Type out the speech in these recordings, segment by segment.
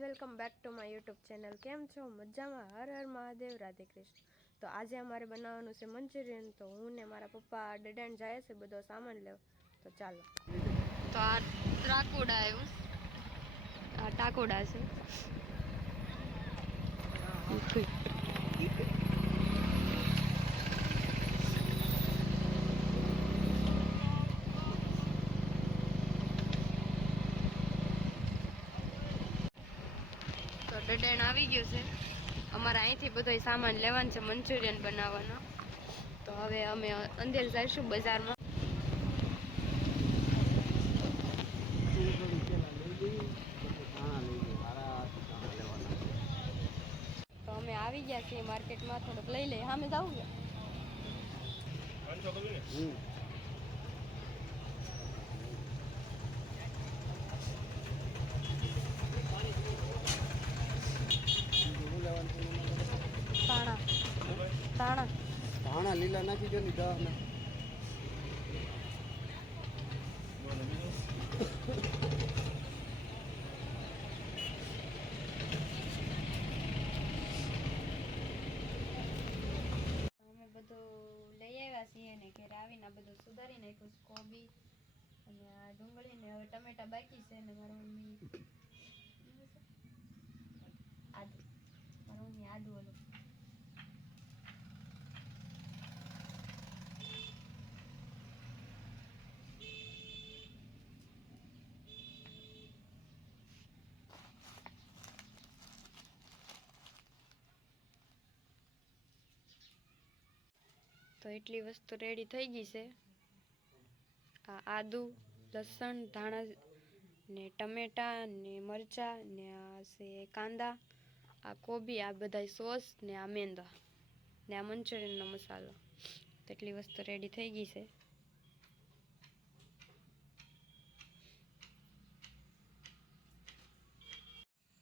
Welcome back to my YouTube channel. કેમ છો? મજામાં? હર હર મહાદેવ, રાધે કૃષ્ણ। તો આજે અમારે બનાવવાનું છે મંચુરિયન। તો હું ને મારા પપ્પા ડેડાણ જાય છે બધો સામાન લેવા। તો ચાલો। તો આ ત્રાકુડા આવ્યું, આ ટાકોડા છે। તો ડેડાણ આવી ગયું છે। અમારે અહીંથી બધો સામાન લેવાનો છે મંચુરિયન બનાવવાનો। તો હવે અમે અંદર જઈશું બજારમાં। તો અમે આવી ગયા છીએ માર્કેટમાં, થોડુંક લઈ લઈએ। સામે જવું છે? ધાણા ધાણા ધાણા લીલા નાખી દો ને દસ ને। અમે બધું લઈ આવ્યા છીએ ને ઘરે આવીને આ બધું સુધારી નાખ્યું છે। કોબી અને આ ડુંગળી ને હવે ટમેટા બાકી છે ને મારા મમ્મી આદુ આદુ ઓલું તો એટલી વસ્તુ રેડી થઈ ગઈ છે। આ આદુ, લસણ, ધાણા ને ટમેટા ને મરચા ને આ છે કાંદા, આ કોબી, આ બધા સોસ ને આ મેંદા ને આ મંચુરિયનનો મસાલો। તો એટલી વસ્તુ રેડી થઈ ગઈ છે।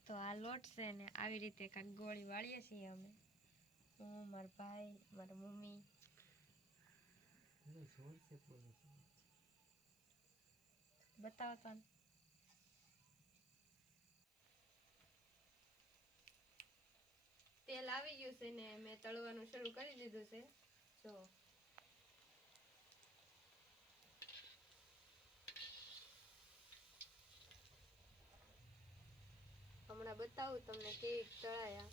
તો આ લોટ છે ને આવી રીતે કાંઈક ગોળી વાળીએ છીએ અમે, હું, મારા ભાઈ, મારા મમ્મી। બતાવો તો તેલ આવી ગયું છે ને મેં તળવાનું શરૂ કરી દીધું છે। જો હમણાં બતાવું તમને કેવી તળાયા।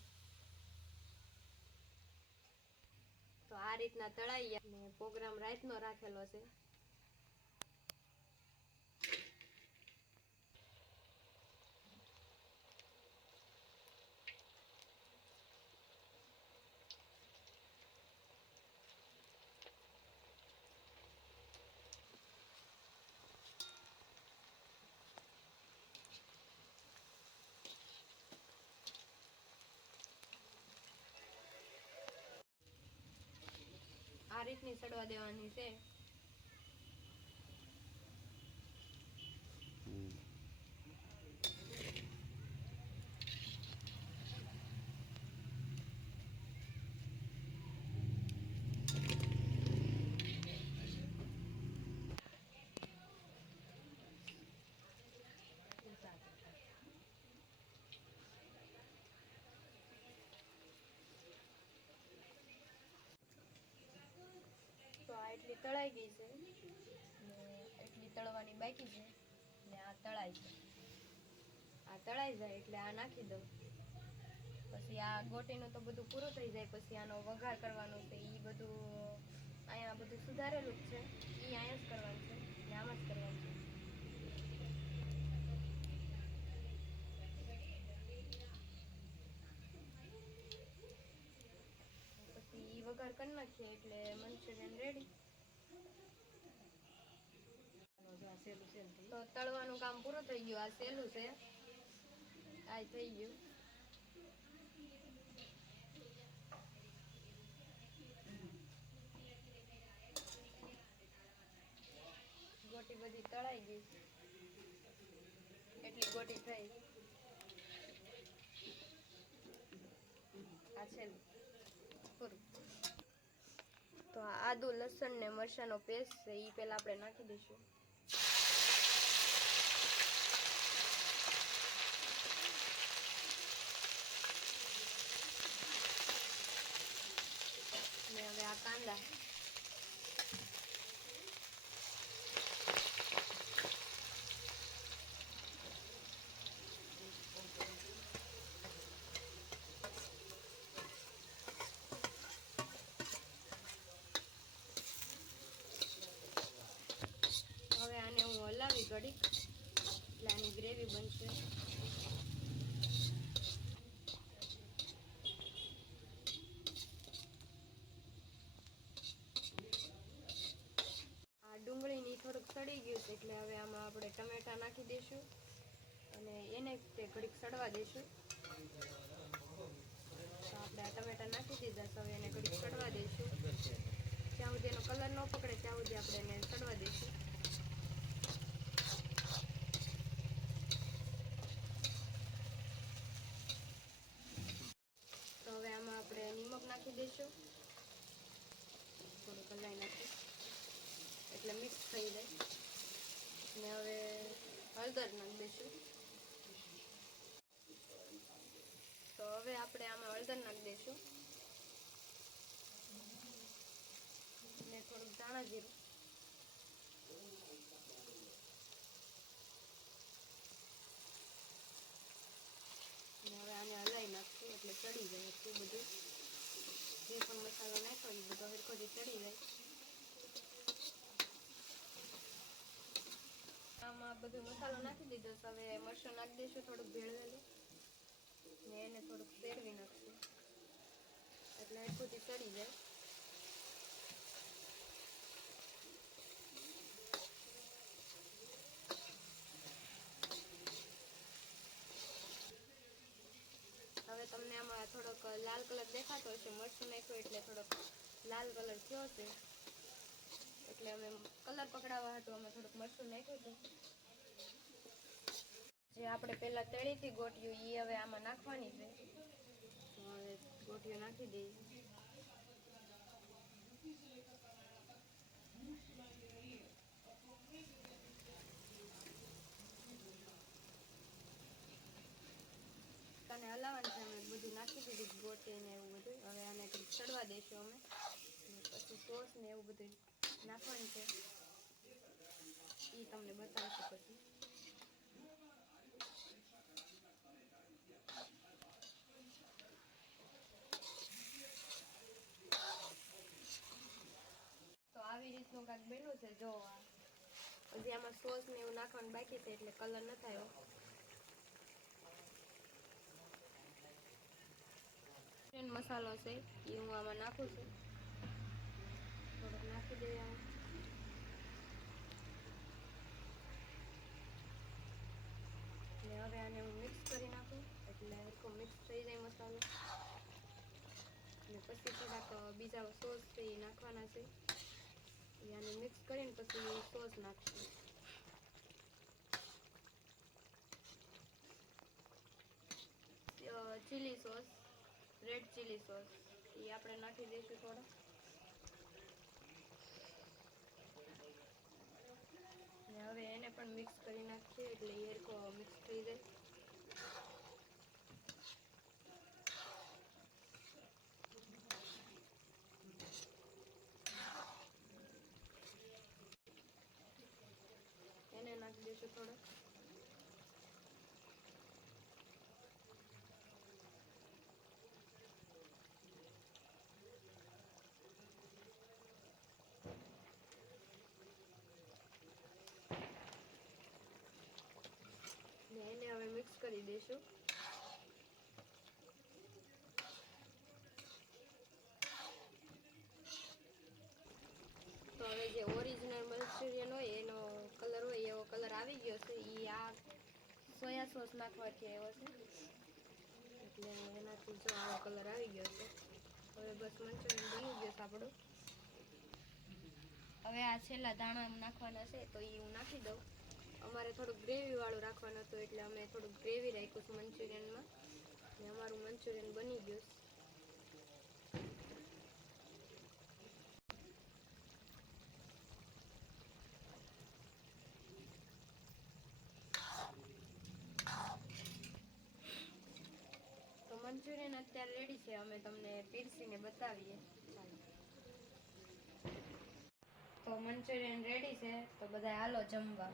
તો આ રીતના તળાઈ ગયા ને પ્રોગ્રામ રાતનો રાખેલો છે। આ રીતની સડવા દેવાની છે। તો આ એટલી તળાઈ ગઈ છે ને એટલી તળવાની બાકી છે ને આ તળાઈ છે। આ તળાઈ જાય એટલે આ નાખી દઉં। પછી આ ગોટીનું તો બધું પૂરું થઈ જાય પછી આનો વઘાર કરવાનો છે। એ બધું અહીંયા બધું સુધારેલું જ છે, એ અહીંયા જ કરવાનું છે ને આમ જ કરવાનું છે। પછી વઘાર કરી નાખીએ એટલે મંચુરિયન રેડી। તો તળવાનું કામ પૂરું થઈ ગયું। આ સહેલું છે, આ થઈ ગયું। ગોટી બધી તળાઈ ગઈ, એટલી ગોટી થઈ। આ છેલ્લું પૂરું। તો આ આદુ, લસણ ને મરચાંનો પેસ્ટ છે એ પહેલા આપણે નાખી દઈશું। આ કાંદા. હવે આને હું હલાવી ઘડીક એટલે આની ગ્રેવી બનશે. આ ડુંગળીની થોડુંક સડી ગયું છે એટલે હવે આમાં આપણે ટમેટા નાખી દઈશું અને એને તે ઘડીક સડવા દઈશું. તો આપણે આ ટમેટા નાખી દીધા છે, હવે એને ઘડીક સડવા દઈશું. જ્યાં સુધી એનો કલર ન પકડે ત્યાં સુધી આપણે એને સડવા દઈશું. તો હવે આમાં આપણે નિમક નાખી દઈશું, થોડુંક હલાવી નાખી એટલે મિક્સ થઈ જાય. ને હવે હળદર નાખી દઈશું. તો હવે આપણે આમાં હળદર નાખી દઈશું ને થોડુંક ધાણા જીરું. ને હવે આને હલાવી નાખશું એટલે ચડી જાય. એટલું બધું જે પણ મસાલો નાખ્યો એ બધો હરખોથી ચડી જાય. આમાં બધો મસાલો નાખી દીધો છે. હવે મરચાં નાખી દઈશું થોડુંક ભેળવેલું ને એને થોડુંક ફેરવી નાખશું એટલે હરખોથી ચડી જાય. હવે તમને આમાં થોડોક લાલ કલર દેખાતો હશે, મરચું નાખ્યું એટલે થોડોક લાલ કલર થયો છે એટલે અમે કલર પકડાવવા હતું અમે થોડુંક મરચું નાખ્યું હતું. જે આપણે પહેલા તળી હતી ગોટીઓ એ હવે આમાં નાખવાની છે. તો હવે ગોટીઓ નાખી દઈએ. અને હલાવવાનું છે. અમે બધું નાખી દીધું ગોટી ને એવું બધું. હવે આને કંઈક ચડવા દઈશું અમે. પછી સોસ ને એવું બધું નાખવાનું છે એ તમને બતાવશું પછી. તો આવી રીતનું કાંઈક બન્યું છે. જો હજી આમાં સોસ ને એવું નાખવાનું બાકી છે એટલે કલર ન થાય. મસાલો છે એ હું આમાં નાખું છું. થોડોક નાખી દઈએ આમાં. ને હવે આને હું મિક્સ કરી નાખું એટલે હરખો મિક્સ થઈ જાય મસાલો. ને પછી થોડાક બીજા સોસ છે એ નાખવાના છે. આને મિક્સ કરીને પછી સોસ નાખશું. Chilli sauce, red chilli sauce એ આપણે નાખી દઈશું થોડો. ને હવે એને પણ મિક્સ કરી નાખીએ એટલે એ હરખો મિક્સ થઈ જાય. એને નાખી દઈશું થોડો. ને એને હવે મિક્સ કરી દઈશું. તો હવે જે ઓરિજિનલ મંચુરિયન હોય એનો કલર હોય એવો કલર આવી ગયો છે. એ આ સોયા સોસ નાખવાથી આવ્યો છે એટલે એનાથી જો આવો કલર આવી ગયો છે. હવે બસ મંચુરિયન બની ગયો છે આપણું. હવે આ છેલ્લા ધાણા નાખવાના છે તો એ હું નાખી દઉં. અમારે થોડુંક ગ્રેવી વાળું રાખવાનું હતું એટલે અમે થોડુંક ગ્રેવી રાખ્યું છે મંચુરિયનમાં. ને અમારું મંચુરિયન બની ગયું. તો મંચુરિયન અત્યારે રેડી છે. અમે તમને પીરસીને બતાવીએ. ચાલો. મંચુરિયન રેડી છે, તો બધા હાલો જમવા.